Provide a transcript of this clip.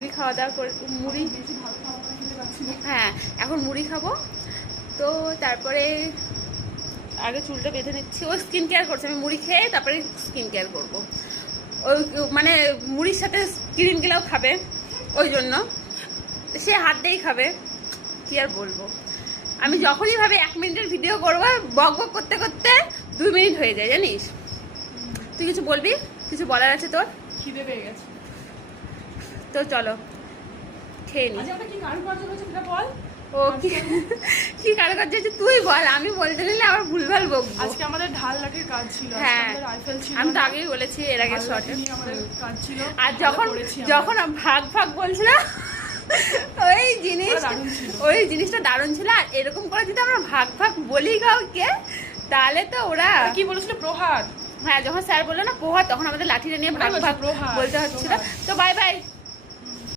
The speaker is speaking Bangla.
মুড়ি খাওয়া দাওয়া করে মুড়ি, হ্যাঁ এখন মুড়ি খাবো। তো তারপরে আগে চুলটা বেঁধে নিচ্ছি, ও স্কিন কেয়ার করছে, আমি মুড়ি খেয়ে তারপরে স্কিন কেয়ার করবো। ওই মানে মুড়ির সাথে ক্রিমগুলোও খাবে, ওই জন্য সে হাত দিয়েই খাবে। কি আর বলবো, আমি যখনই ভাবে 1 মিনিটের ভিডিও করবো, বক বক করতে করতে 2 মিনিট হয়ে যায় জানিস। তুই কিছু বলবি, কিছু বলার আছে তোর? খিদে পেয়ে গেছে তো চলো খেয়ে নি। কি কারুকার্য হয়েছে সেটা বল। ও কি কারুকার্য হয়েছে তুই বল, আমি বলতে নিলে আমার ভুলভাল বকবো। আজকে আমাদের ঢাল লাঠির কাজ ছিল, হ্যাঁ রাইফেল ছিল, আমি তো আগেই বলেছি এর আগে শর্টে আমাদের কাজ ছিল। আর যখন ভাগ ভাগ বলছিল ওই জিনিসটা দারুণ ছিল। আর এরকম করে যদি আমরা ভাগ ভাগ বলি কাউকে, তাহলে তো ওরা কি বলেছিল, প্রহার। হ্যাঁ যখন স্যার বললো না প্রহার, তখন আমাদের লাঠিটা নিয়ে ভাগ ভাগ বলতে হচ্ছিল। তো বাই বাই।